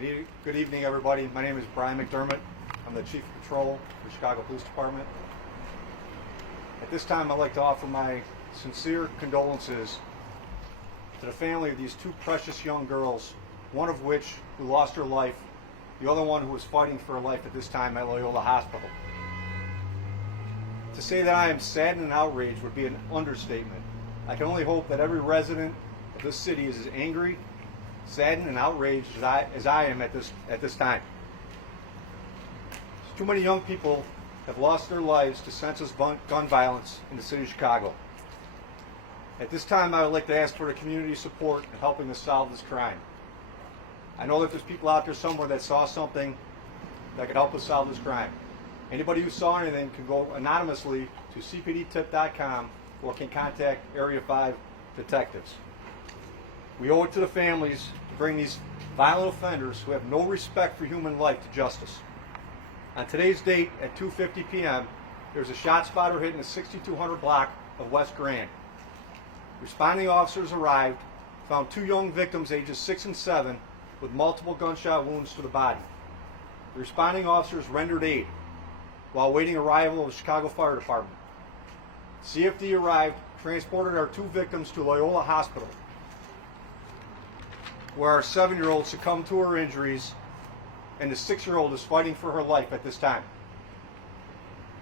Good evening, everybody. My name is Brian McDermott. I'm the Chief of Patrol for the Chicago Police Department. At this time, I'd like to offer my sincere condolences to the family of these two precious young girls, one of which who lost her life, the other one who was fighting for her life at this time at Loyola Hospital. To say that I am saddened and outraged would be an understatement. I can only hope that every resident of this city is as angry, saddened, and outraged as I am at this time. Too many young people have lost their lives to senseless gun violence in the city of Chicago. At this time, I would like to ask for the community support in helping us solve this crime. I know that there's people out there somewhere that saw something that could help us solve this crime. Anybody who saw anything can go anonymously to cpdtip.com or can contact Area 5 detectives. We owe it to the families to bring these violent offenders who have no respect for human life to justice. On today's date at 2:50 p.m., there's a shot spotter hitting the 6200 block of West Grand. Responding officers arrived, found two young victims ages 6 and 7 with multiple gunshot wounds to the body. The responding officers rendered aid while awaiting arrival of the Chicago Fire Department. CFD arrived, transported our two victims to Loyola Hospital, where our 7-year-old succumbed to her injuries and the 6-year-old is fighting for her life at this time.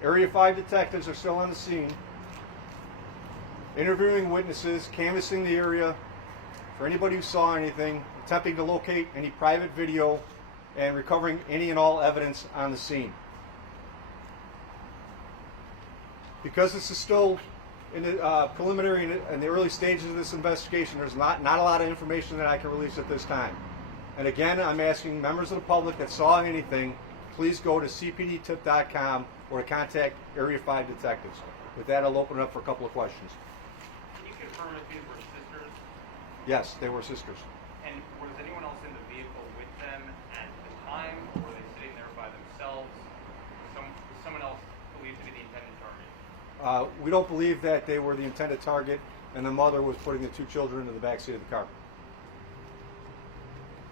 Area 5 detectives are still on the scene, interviewing witnesses, canvassing the area for anybody who saw anything, attempting to locate any private video, and recovering any and all evidence on the scene. Because this is still in the preliminary and the early stages of this investigation, there's not a lot of information that I can release at this time. And again, I'm asking members of the public that saw anything, please go to cpdtip.com or to contact Area 5 detectives. With that, I'll open it up for a couple of questions. Can you confirm if these were sisters? Yes, they were sisters. And was anyone else in the vehicle with them at the time, or were they sitting there by themselves? Was someone else believed to be the intended target? We don't believe that they were the intended target, and the mother was putting the two children into the back seat of the car.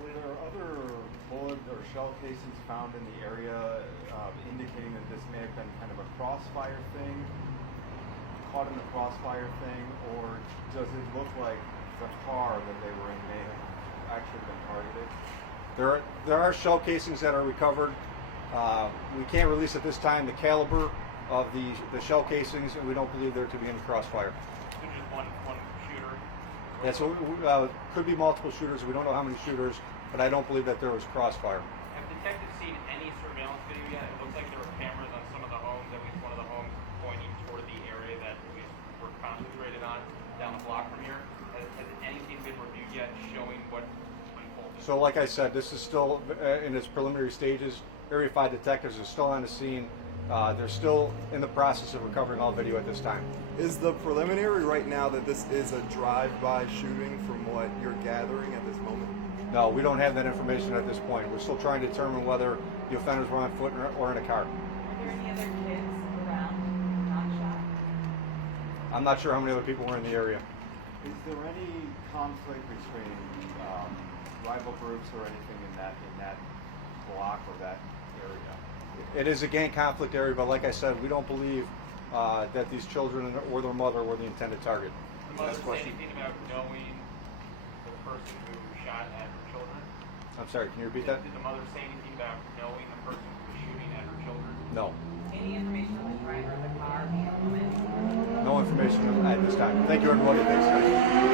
Were there other bullet or shell casings found in the area indicating that this may have been kind of a crossfire thing, caught in the crossfire thing, or does it look like the car that they were in may have actually been targeted? There are shell casings that are recovered. We can't release at this time the caliber of the shell casings, and we don't believe there to be any crossfire. So just one shooter? Yeah, so could be multiple shooters. We don't know how many shooters, but I don't believe that there was crossfire. Have detectives seen any surveillance video yet? It looks like there were cameras on some of the homes, at least one of the homes pointing toward the area that we were concentrated on down the block from here. Has anything been reviewed yet showing what unfolded? So like I said, this is still in its preliminary stages. Area 5 detectives are still on the scene. They're still in the process of recovering all video at this time. Is the preliminary right now that this is a drive-by shooting from what you're gathering at this moment? No, we don't have that information at this point. We're still trying to determine whether the offenders were on foot or in a car. Are there any other kids around not shot? I'm not sure how many other people were in the area. Is there any conflict between rival groups or anything in that block or that area? It is a gang conflict area, but like I said, we don't believe that these children or their mother were the intended target. Did the mother say anything about knowing the person who shot at her children? I'm sorry, can you repeat that? Did the mother say anything about knowing the person who was shooting at her children? No. Any information on the driver of the car, the woman? No information at this time. Thank you, everybody. Thanks, guys.